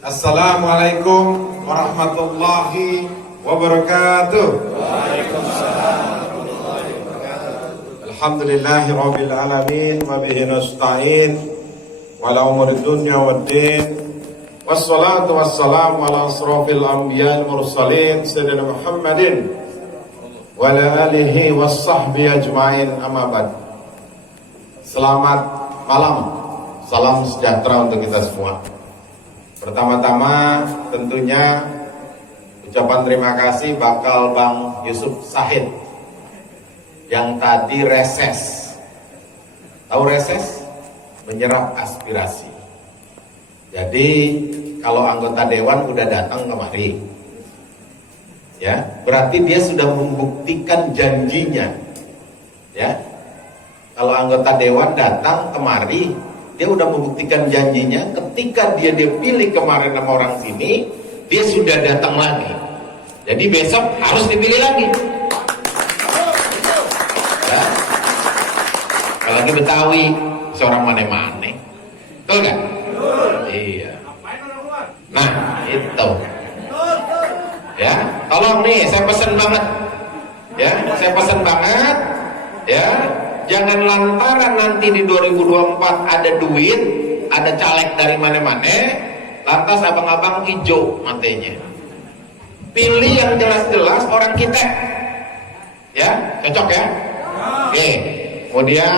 Assalamualaikum warahmatullahi wabarakatuh. Alhamdulillahi rabbil alamin wa bihi nasta'in wa la umuri dunya waddin wassalatu wassalamu ala asrafil anbiya'i wal mursalin sayyidina Muhammadin wa ala alihi wassahbihi ajma'in, amma ba'd. Selamat malam, salam sejahtera untuk kita semua. Pertama-tama tentunya ucapan terima kasih bakal Bang Yusuf Shahid yang tadi reses. Tahu reses? Menyerap aspirasi. Jadi kalau anggota dewan udah datang kemari, ya berarti dia sudah membuktikan janjinya. Ya, kalau anggota dewan datang kemari, dia udah membuktikan janjinya. Ketika dia dipilih kemarin sama orang sini, dia sudah datang lagi. Jadi besok harus dipilih lagi. Ya. Apalagi Betawi, seorang mane-mane. Betul gak? Iya. Nah, itu. Ya, tolong nih, saya pesan banget. Ya, saya pesan banget. Ya. Jangan lantaran nanti di 2024 ada duit, ada caleg dari mana-mana, lantas abang-abang hijau matanya. Pilih yang jelas-jelas orang kita. Ya, cocok ya? Oke. Kemudian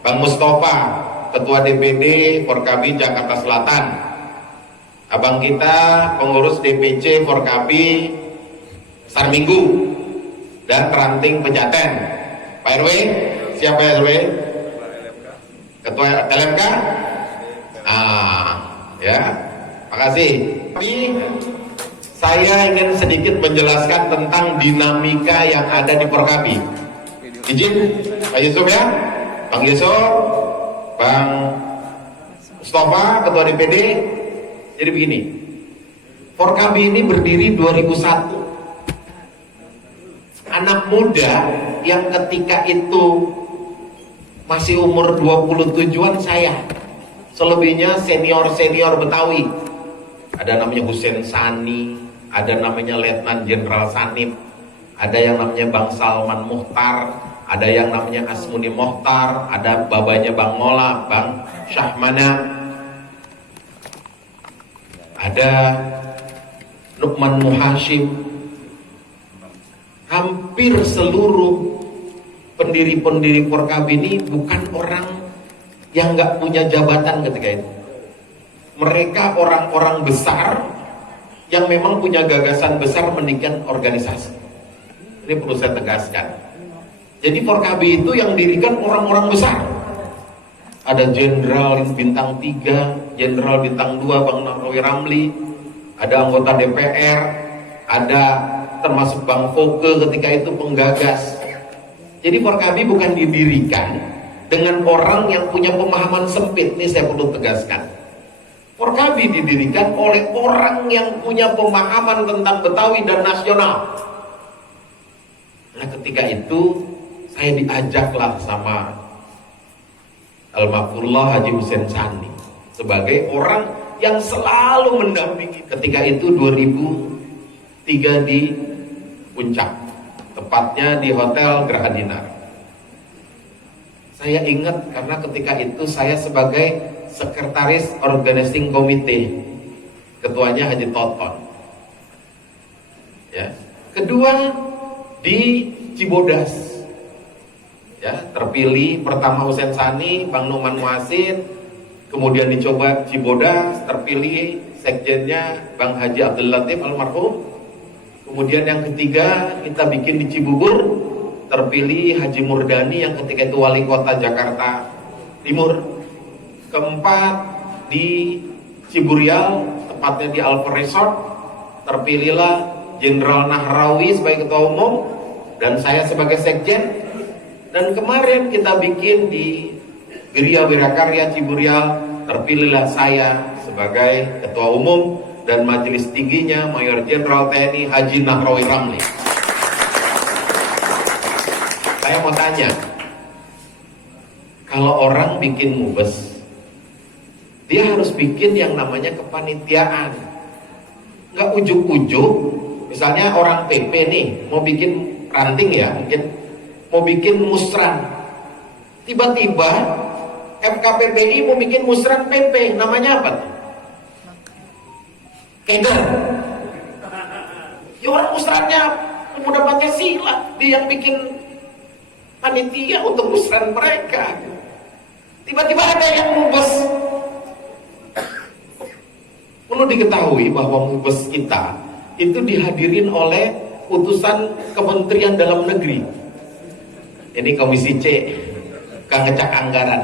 Bang Mustafa, Ketua DPD Forkabi Jakarta Selatan. Abang kita pengurus DPC Forkabi Sarminggu dan Ranting Pejaten. Pak RW, siapa ya RW? Ketua LMK? Ya, makasih. Tapi saya ingin sedikit menjelaskan tentang dinamika yang ada di Forkabi. Izin, Pak Yusuf ya, Bang Yusuf, Bang Mustafa, Ketua DPD. Jadi begini, Forkabi ini berdiri 2001. Anak muda yang ketika itu masih umur 27-an saya, selebihnya senior-senior Betawi. Ada namanya Hussein Sani, ada namanya Letnan Jenderal Sanip, ada yang namanya Bang Salman Muhtar, ada yang namanya Asmuni Mohtar, ada babanya Bang Mola, Bang Syahmana, ada Nukman Muhashim. Hampir seluruh pendiri-pendiri Forkabi ini bukan orang yang nggak punya jabatan ketika itu. Mereka orang-orang besar yang memang punya gagasan besar mendirikan organisasi. Ini perlu saya tegaskan. Jadi Forkabi itu yang dirikan orang-orang besar. Ada jenderal bintang 3, jenderal bintang 2 Bang Nahrawi Ramli, ada anggota DPR, ada termasuk Bang Foke ketika itu penggagas. Jadi Forkabi bukan didirikan dengan orang yang punya pemahaman sempit. Ini saya perlu tegaskan. Forkabi didirikan oleh orang yang punya pemahaman tentang Betawi dan nasional. Nah ketika itu saya diajaklah sama Almarhumullah Haji Hussein Sani sebagai orang yang selalu mendampingi. Ketika itu 2003 di Puncak, tepatnya di Hotel Geraha Dinar. Saya ingat karena ketika itu saya sebagai sekretaris organizing committee, ketuanya Haji Toton. Ya. Kedua di Cibodas, ya terpilih pertama Hussein Sani, Bang Numan Muasin, kemudian dicoba Cibodas, terpilih sekjennya Bang Haji Abdul Latif almarhum. Kemudian yang ketiga kita bikin di Cibubur, terpilih Haji Murdani yang ketika itu wali kota Jakarta Timur. Keempat di Ciburial, tepatnya di Alfa Resort, terpilihlah Jenderal Nahrawi sebagai ketua umum dan saya sebagai sekjen. Dan kemarin kita bikin di Geria Wirakarya Ciburial, terpilihlah saya sebagai ketua umum dan majelis tingginya Mayor Jenderal TNI Haji Nahrawi Ramli. Saya mau tanya, kalau orang bikin mubes dia harus bikin yang namanya kepanitiaan. Nggak ujuk-ujuk, misalnya orang PP nih mau bikin ranting ya, mungkin mau bikin musran, tiba-tiba FKPPI mau bikin musran PP, namanya apa? Keder. Ya orang musrannya pemuda Pancasila, dia yang bikin panitia untuk musran mereka. Tiba-tiba ada yang mubes. Perlu diketahui bahwa mubes kita itu dihadirin oleh utusan Kementerian Dalam Negeri. Ini Komisi C, ngecek anggaran.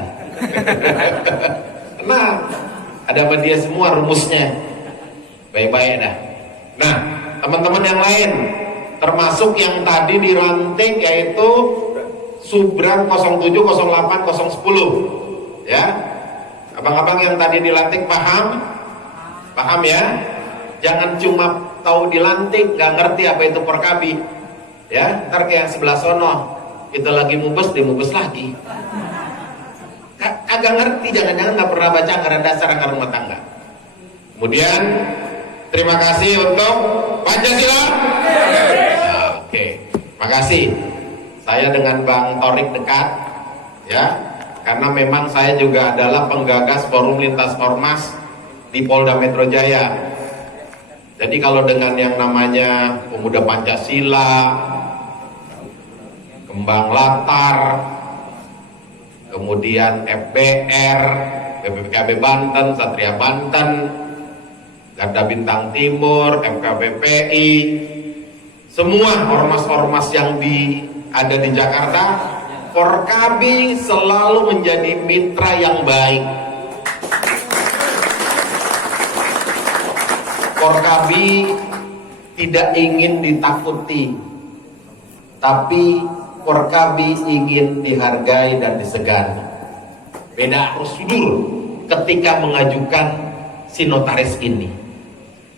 Nah, ada media semua rumusnya. Baik-baik dah. Nah, teman-teman yang lain, termasuk yang tadi dilantik yaitu Subran 07, 08, 010. Ya. Abang-abang yang tadi dilantik paham? Paham ya? Jangan cuma tahu dilantik, nggak ngerti apa itu Porkabi. Ya, ntar kayak yang sebelah sono, kita lagi mubes, dia mubes lagi. Agak ngerti, jangan-jangan nggak pernah baca anggaran dasar anggaran rumah tangga. Kemudian, terima kasih untuk Pancasila. Oke, makasih. Saya dengan Bang Torik dekat, ya, karena memang saya juga adalah penggagas forum lintas ormas di Polda Metro Jaya. Jadi kalau dengan yang namanya Pemuda Pancasila, Kembang Latar, kemudian FBR, BPKB Banten, Satria Banten, Garda Bintang Timur, FKPPI, semua ormas-ormas yang ada di Jakarta, Porkabi selalu menjadi mitra yang baik. Porkabi tidak ingin ditakuti, tapi Porkabi ingin dihargai dan disegani. Beda prosedur ketika mengajukan si notaris ini.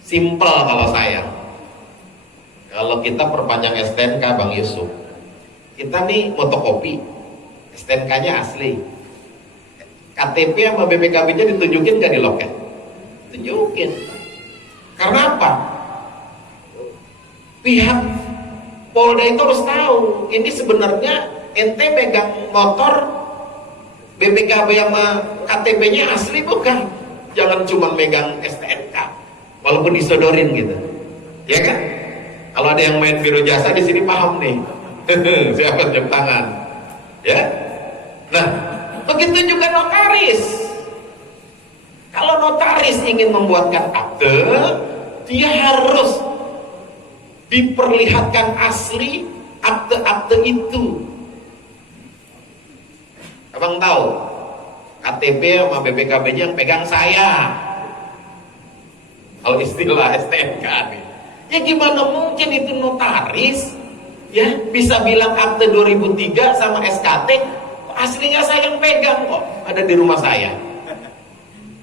Simple kalau saya. Kalau kita perpanjang STNK Bang Yusuf, kita nih fotokopi, STNK-nya asli. KTP sama BPKB-nya ditunjukin gak di loket? Tunjukin. Karena apa? Pihak Polda itu harus tahu, ini sebenarnya ente megang motor BPKB sama KTP-nya asli bukan? Jangan cuma megang STNK, walaupun disodorin gitu, ya kan? Kalau ada yang main biro jasa di sini paham nih, siapa jam tangan, ya? Nah, begitu juga notaris. Kalau notaris ingin membuatkan akte, dia harus diperlihatkan asli akte-akte itu. Abang tahu, KTP sama BPKB-nya yang pegang saya. Kalau istilah STNK nih. Ya gimana mungkin itu notaris ya bisa bilang akte 2003 sama SKT aslinya saya yang pegang kok, ada di rumah saya.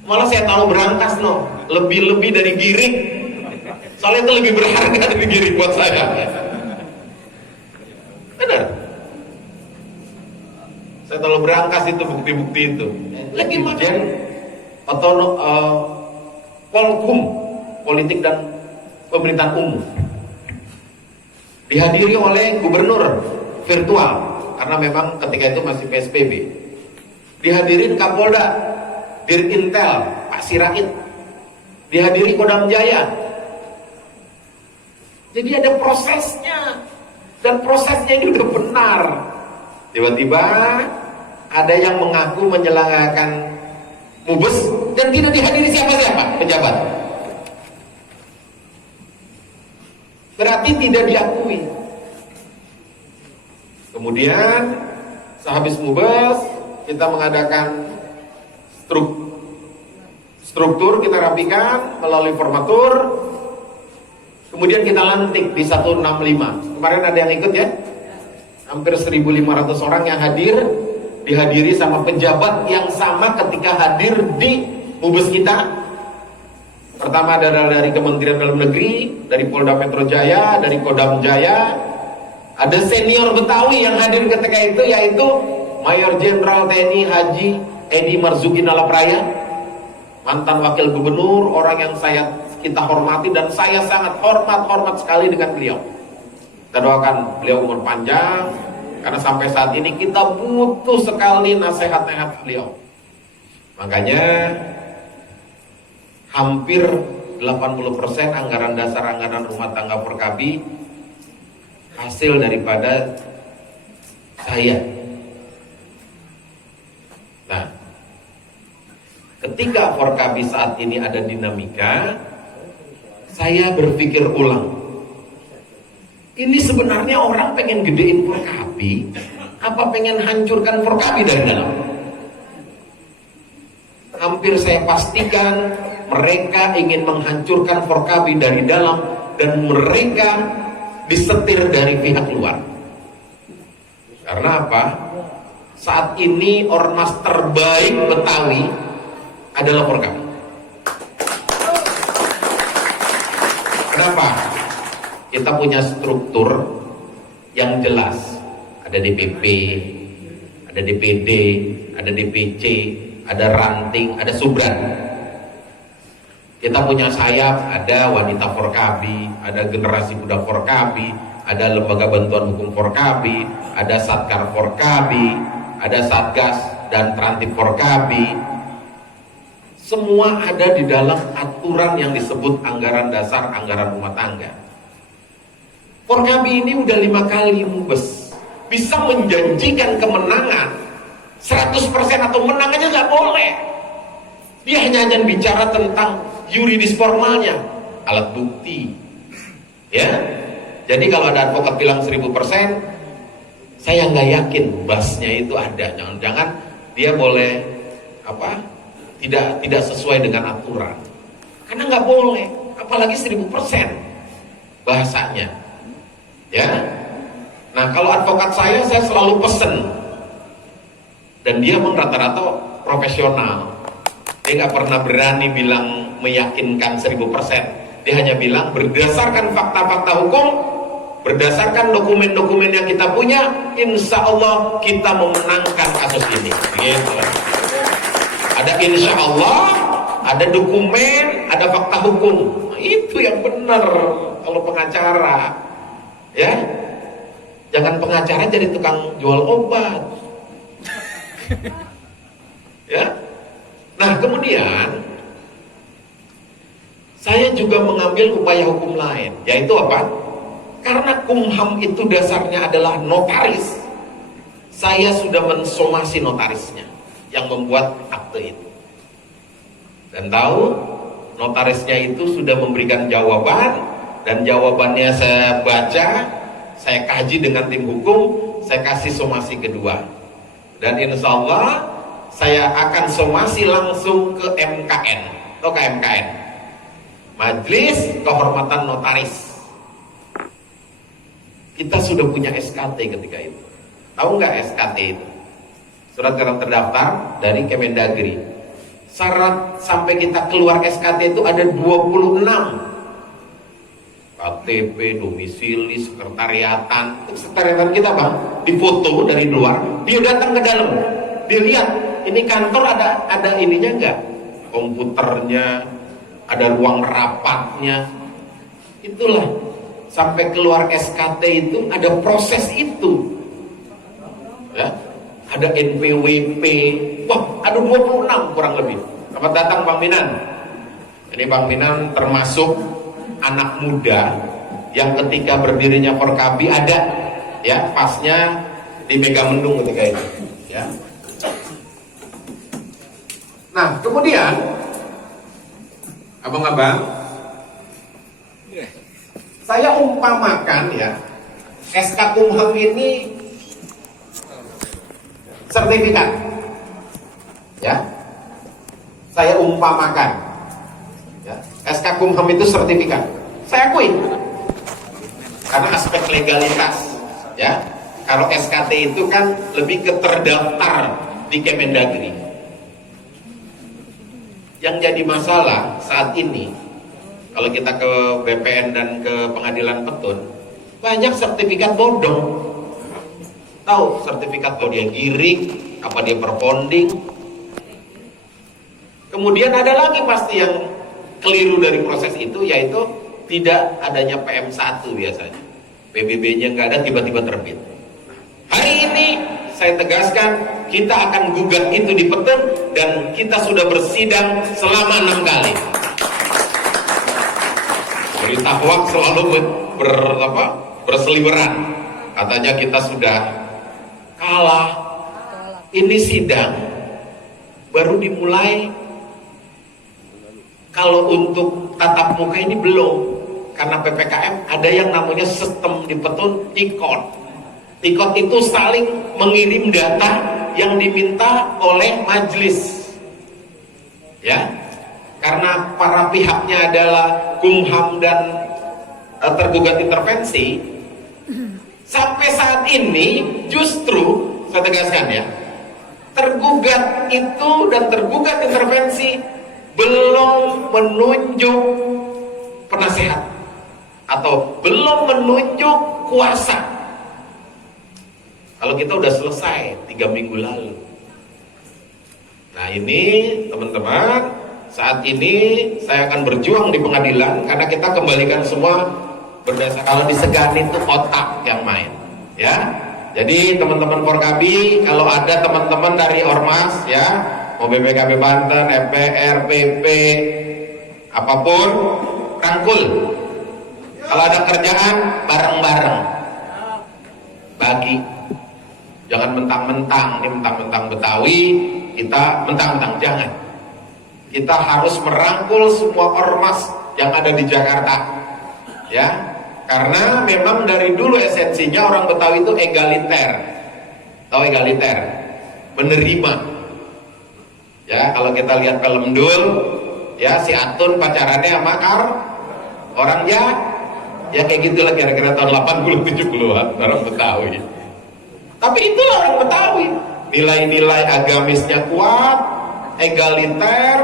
Malah saya tahu berangkas lebih dari giring. Soalnya itu lebih berharga dari giring buat saya. Benar. Saya tahu berangkas itu bukti-bukti itu. Lagi macam atau Polkum, politik dan pemerintahan umum, dihadiri oleh gubernur virtual karena memang ketika itu masih PSBB. Dihadirin Kapolda, Dirintel, Pak Sirait, dihadiri Kodam Jaya. Jadi ada prosesnya, dan prosesnya ini udah benar. Tiba-tiba ada yang mengaku menyelenggarakan mubes dan tidak dihadiri siapa-siapa pejabat. Berarti tidak diakui. Kemudian sehabis mubes kita mengadakan struktur, kita rapikan melalui formatur. Kemudian kita lantik di 165. Kemarin ada yang ikut ya? Hampir 1.500 orang yang hadir, dihadiri sama pejabat yang sama ketika hadir di mubes kita. Pertama adalah dari Kementerian Dalam Negeri, dari Polda Metro Jaya, dari Kodam Jaya. Ada senior Betawi yang hadir ketika itu, yaitu Mayor Jenderal TNI Haji Edi Marzuki Nalapraya. mantan wakil gubernur, orang yang kita hormati dan saya sangat hormat sekali dengan beliau. Kita doakan beliau umur panjang, karena sampai saat ini kita butuh sekali nasihat-nasihat beliau. Makanya hampir 80% anggaran dasar anggaran rumah tangga Forkabi hasil daripada saya. Nah, ketika Forkabi saat ini ada dinamika, saya berpikir ulang. Ini sebenarnya orang pengen gedein Forkabi, apa pengen hancurkan Forkabi dari dalam? Hampir saya pastikan mereka ingin menghancurkan Forkabi dari dalam, dan mereka disetir dari pihak luar. Karena apa? Saat ini ormas terbaik Betawi adalah Forkabi. Kenapa? Kita punya struktur yang jelas. Ada DPP, ada DPD, ada DPC, ada ranting, ada subran. Kita punya sayap, ada wanita Forkabi, ada generasi muda Forkabi, ada lembaga bantuan hukum Forkabi, ada Satkar Forkabi, ada Satgas dan Trantip Forkabi. Semua ada di dalam aturan yang disebut anggaran dasar anggaran rumah tangga. Forkabi ini udah 5 kali mubes, bisa menjanjikan kemenangan 100% atau menang aja nggak boleh. Dia hanya bicara tentang yuridis formalnya, alat bukti, ya. Jadi kalau ada advokat bilang 1000%, saya nggak yakin basnya itu ada. Jangan-jangan dia boleh tidak sesuai dengan aturan, karena nggak boleh, apalagi 1000% bahasanya, ya. Nah, kalau advokat saya selalu pesen, dan dia pun rata-rata profesional. Dia nggak pernah berani bilang meyakinkan 1000%. Dia hanya bilang berdasarkan fakta-fakta hukum, berdasarkan dokumen-dokumen yang kita punya, insya Allah kita memenangkan kasus ini. Gitu. Ada insya Allah, ada dokumen, ada fakta hukum. Nah, itu yang benar kalau pengacara, ya. Jangan pengacara jadi tukang jual obat. Ya. Nah, kemudian saya juga mengambil upaya hukum lain, yaitu apa? Karena Kumham itu dasarnya adalah notaris, saya sudah mensomasi notarisnya yang membuat akte itu. Dan tahu, notarisnya itu sudah memberikan jawaban, dan jawabannya saya baca, saya kaji dengan tim hukum, saya kasih somasi kedua. Dan insya Allah saya akan somasi langsung ke MKN atau ke MKN, Majelis Kehormatan Notaris. Kita sudah punya SKT ketika itu. Tahu nggak SKT itu? Surat keterangan terdaftar dari Kemendagri. Syarat sampai kita keluar SKT itu ada 26. KTP, domisili, sekretariatan. Sekretariatan kita bang, difoto dari luar, dia datang ke dalam, dia lihat ini kantor ada ininya enggak, komputernya, ada ruang rapatnya. Itulah sampai keluar SKT itu ada proses itu, ya. Ada NPWP, wah ada 26 kurang lebih. Selamat datang Bang Minan. Ini Bang Minan termasuk anak muda yang ketika berdirinya Forkabi ada, ya, pasnya di Megamendung ketika itu, ya. Nah, kemudian abang-abang, saya umpamakan, ya, SK Kumham ini sertifikat, ya. Saya umpamakan, ya, SK Kumham itu sertifikat. Saya akui, karena aspek legalitas, ya. Kalau SKT itu kan lebih ke terdaftar di Kemendagri. Yang jadi masalah saat ini, kalau kita ke BPN dan ke Pengadilan Petun, banyak sertifikat bodong. Tahu sertifikat bahwa dia giring, apa dia perponding. Kemudian ada lagi pasti yang keliru dari proses itu, yaitu tidak adanya PM1 biasanya. PBB-nya nggak ada, tiba-tiba terbit. Hari ini saya tegaskan, kita akan gugat itu di Petun, dan kita sudah bersidang selama 6 kali. Berita hoax selalu berseliweran, katanya kita sudah kalah. Ini sidang baru dimulai. Kalau untuk tatap muka ini belum, karena PPKM ada yang namanya sistem di Petun IKOT. IKOT itu saling mengirim data yang diminta oleh majelis, ya, karena para pihaknya adalah Kumham dan tergugat intervensi. Sampai saat ini justru saya tegaskan ya, tergugat itu dan tergugat intervensi belum menunjuk penasehat atau belum menunjuk kuasa. Kalau kita udah selesai 3 minggu lalu. Nah ini teman-teman, saat ini saya akan berjuang di pengadilan, karena kita kembalikan semua berdasarkan, kalau disegani itu otak yang main, ya. Jadi teman-teman Forkabi, kalau ada teman-teman dari Ormas, ya, mau BPKB Banten, MPR, PP, apapun, rangkul. Kalau ada kerjaan, bareng-bareng bagi. Jangan mentang-mentang, ini mentang-mentang Betawi, kita mentang-mentang, jangan. Kita harus merangkul semua ormas yang ada di Jakarta, ya, karena memang dari dulu esensinya orang Betawi itu egaliter. Tahu egaliter? Menerima. Ya, kalau kita lihat film Dul, ya, si Atun pacarannya sama orang ya kayak gitulah kira-kira tahun 80 70-an orang Betawi. Tapi itulah orang Betawi. Nilai-nilai agamisnya kuat, egaliter,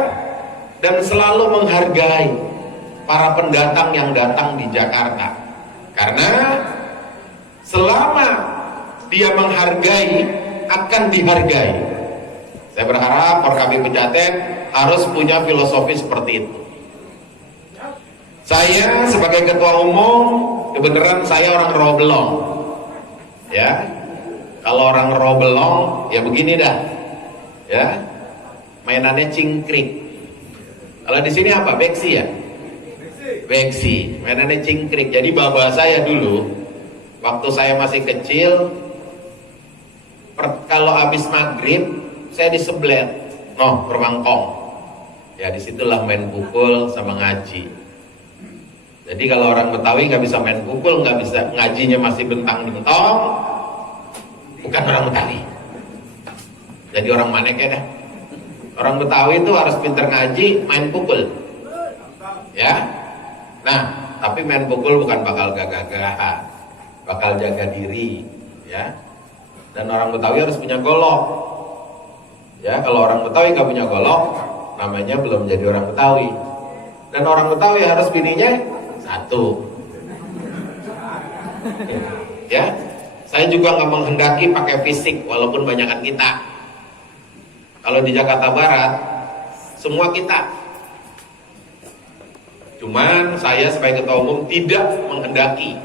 dan selalu menghargai para pendatang yang datang di Jakarta. Karena selama dia menghargai, akan dihargai. Saya berharap Forkabi Pejaten harus punya filosofi seperti itu. Saya sebagai ketua umum, kebenaran saya orang Robelong, ya. Kalau orang Robelong, ya begini dah, ya, mainannya cingkrik. Kalau di sini apa? Beksi ya? Beksi, mainannya cingkrik. Jadi baba saya dulu, waktu saya masih kecil, kalau habis maghrib, saya diseblet, bermangkong. Ya disitulah main pukul sama ngaji. Jadi kalau orang Betawi nggak bisa main pukul, nggak bisa ngajinya masih bentang-bentong, bukan orang Betawi. Jadi orang mana dah? Orang Betawi itu harus pintar ngaji, main pukul, ya. Nah, tapi main pukul bukan bakal gagah-gagahan, bakal jaga diri, ya. Dan orang Betawi harus punya golok, ya. Kalau orang Betawi nggak punya golok, namanya belum jadi orang Betawi. Dan orang Betawi harus bininya satu, ya. Saya juga nggak menghendaki pakai fisik, walaupun banyakan kita. Kalau di Jakarta Barat, semua kita. Cuman saya sebagai ketua umum tidak menghendaki,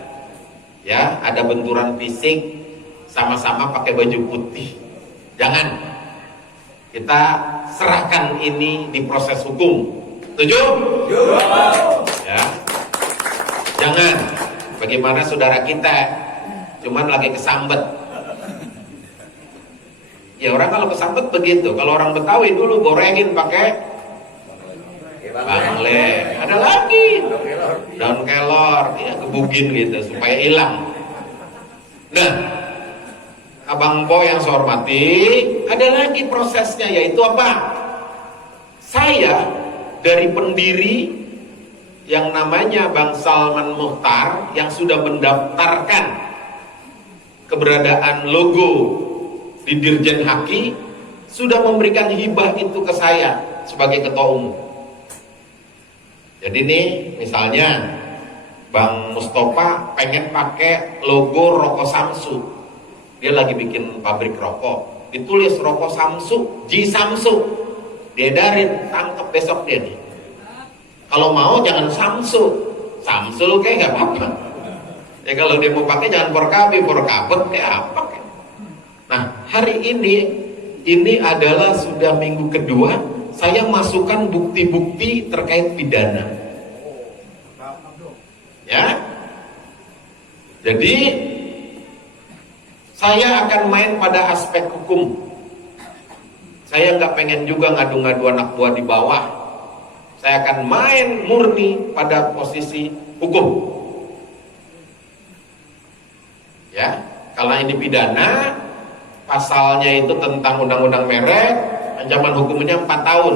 ya, ada benturan fisik, sama-sama pakai baju putih. Jangan. Kita serahkan ini di proses hukum. Setuju? Ya. Jangan. Bagaimana saudara kita, cuman lagi kesambet. Ya orang kalau kesambet begitu. Kalau orang Betawi dulu gorengin pakai bangle, ada lagi daun kelor, ya gebugin gitu supaya hilang. Nah, Abang Po yang saya hormati, ada lagi prosesnya, yaitu apa? Saya dari pendiri yang namanya Bang Salman Mukhtar yang sudah mendaftarkan keberadaan logo di Dirjen Haki, sudah memberikan hibah itu ke saya sebagai ketua umum. Jadi nih misalnya Bang Mustafa pengen pakai logo rokok Samsu, dia lagi bikin pabrik rokok, ditulis rokok Samsu, Ji Samsu. diedarin, tangkep besok dia nih. Kalau mau jangan Samsul kayak nggak apa-apa. Ya kalau dia mau pakai jangan Forkabet kayak apa? Nah hari ini adalah sudah minggu kedua saya masukkan bukti-bukti terkait pidana. Ya, jadi saya akan main pada aspek hukum. Saya nggak pengen juga ngadu-ngadu anak buah di bawah. Saya akan main murni pada posisi hukum. Ya, kalau ini pidana, pasalnya itu tentang undang-undang merek, ancaman hukumnya 4 tahun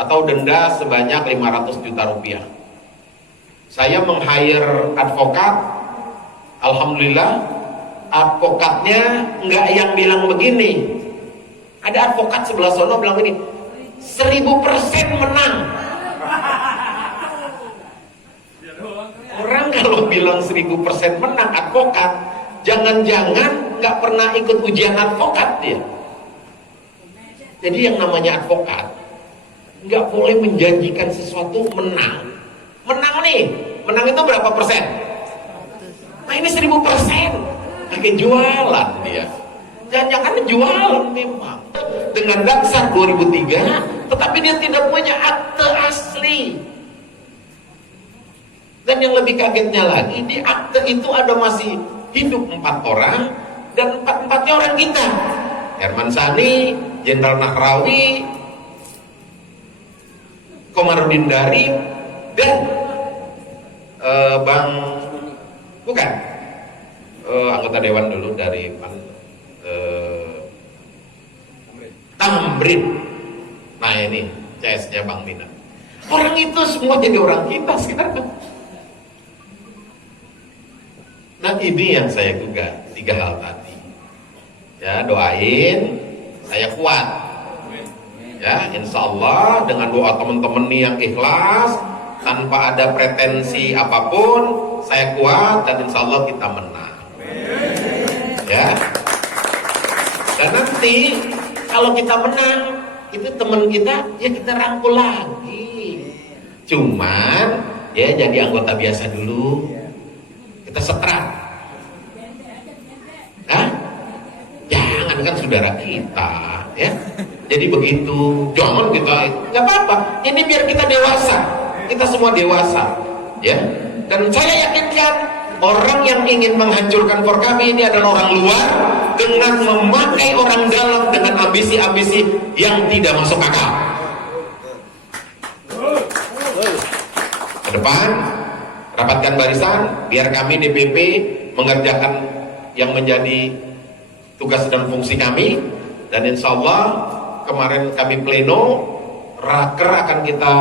atau denda sebanyak 500 juta rupiah. Saya meng-hire advokat, alhamdulillah advokatnya nggak yang bilang begini. Ada advokat sebelah sono bilang gini, 1000% menang. Orang kalau bilang 1000% menang advokat, jangan-jangan nggak pernah ikut ujian advokat dia. Jadi yang namanya advokat nggak boleh menjanjikan sesuatu menang. Menang nih, menang itu berapa persen? Nah ini 1000%, pakai jualan dia. Jangan-jangan jualan memang. Dengan dasar 2003, tetapi dia tidak punya akte asli. Dan yang lebih kagetnya lagi, di akte itu ada masih hidup 4 orang, dan 4-4-nya orang kita. Herman Sani, Jenderal Nahrawi, Komarudin Darif, dan anggota dewan dulu dari Tamrin. Nah ini CS-nya Bang Mina. Orang itu semua jadi orang kita sekarang. Nah ini yang saya duga, 3 hal tadi. Ya doain saya kuat. Ya insya Allah dengan doa teman-teman nih yang ikhlas, tanpa ada pretensi apapun, saya kuat dan insya Allah kita menang. Ya. Dan nanti kalau kita menang, itu teman kita, ya kita rangkul lagi. Cuman ya jadi anggota biasa dulu. Kita setrap. Hah? Jangan, kan saudara kita, ya. Jadi begitu. Jangan kita, nggak apa-apa. Ini biar kita dewasa. Kita semua dewasa, ya. Dan saya yakinkan orang yang ingin menghancurkan Forkabi ini adalah orang luar dengan memakai orang dalam dengan ambisi-ambisi yang tidak masuk akal. Ke depan, rapatkan barisan, biar kami DPP mengerjakan yang menjadi tugas dan fungsi kami. Dan insya Allah kemarin kami pleno, raker akan kita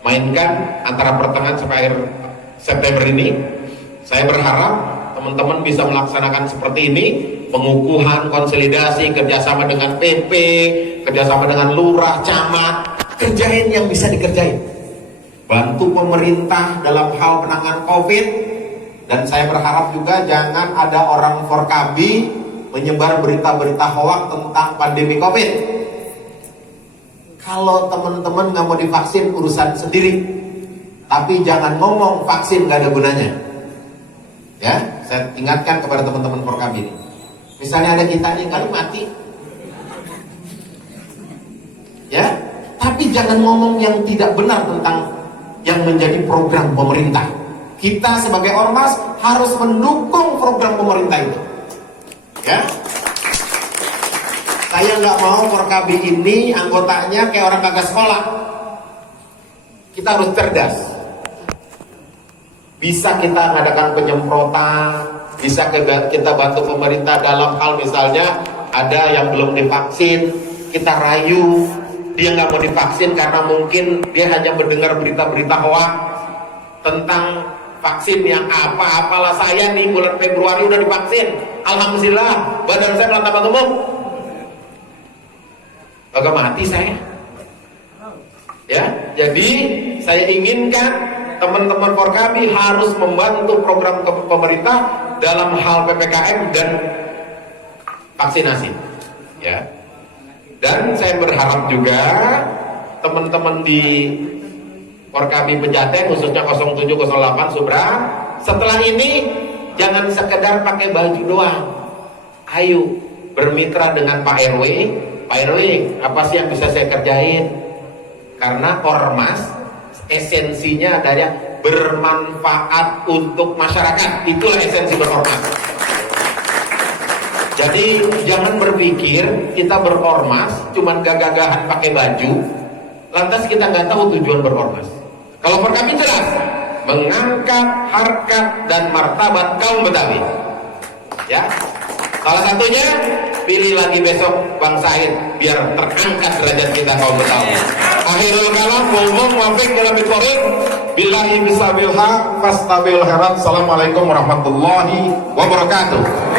mainkan antara pertengahan sampai akhir September ini. Saya berharap teman-teman bisa melaksanakan seperti ini, pengukuhan, konsolidasi, kerjasama dengan PP, kerjasama dengan lurah, camat, kerjain yang bisa dikerjain, bantu pemerintah dalam hal penanganan COVID. Dan saya berharap juga jangan ada orang Forkabi menyebar berita-berita hoak tentang pandemi COVID. Kalau teman-teman nggak mau divaksin, urusan sendiri. Tapi jangan ngomong vaksin nggak ada gunanya. Ya, saya ingatkan kepada teman-teman Forkabi ini. Misalnya ada kita nih kali mati, ya. Tapi jangan ngomong yang tidak benar tentang yang menjadi program pemerintah. Kita sebagai ormas harus mendukung program pemerintah itu. Ya. Saya nggak mau Forkabi ini anggotanya kayak orang kagak sekolah. Kita harus cerdas. Bisa kita mengadakan penyemprotan, bisa kita bantu pemerintah dalam hal misalnya ada yang belum divaksin, kita rayu dia nggak mau divaksin karena mungkin dia hanya mendengar berita-berita hoak tentang vaksin yang apalah. Saya nih bulan Februari udah divaksin, alhamdulillah badan saya melantap tumbuh. Agak mati saya. Ya, jadi saya inginkan teman-teman Forkabi harus membantu program pemerintah dalam hal PPKM dan vaksinasi. Ya. Dan saya berharap juga teman-teman di Porkami Pejaten khususnya 0708 Subra, setelah ini jangan sekedar pakai baju doang. Ayo bermitra dengan Pak RW. Pak RW, apa sih yang bisa saya kerjain? Karena ormas esensinya adalah bermanfaat untuk masyarakat. Itulah esensi berormas. Jadi jangan berpikir kita berormas cuman gagah-gagahan pakai baju, lantas kita nggak tahu tujuan berormas. Kalau Porkami jelas mengangkat harkat dan martabat kaum Betawi. Ya, salah satunya pilih lagi besok Bang Said biar terangkat derajat kita kaum Betawi. Akhirul kalam, ngomong wafik dalam bitorik. Billahi bisabil haq, fastabil khairat. Assalamualaikum warahmatullahi wabarakatuh.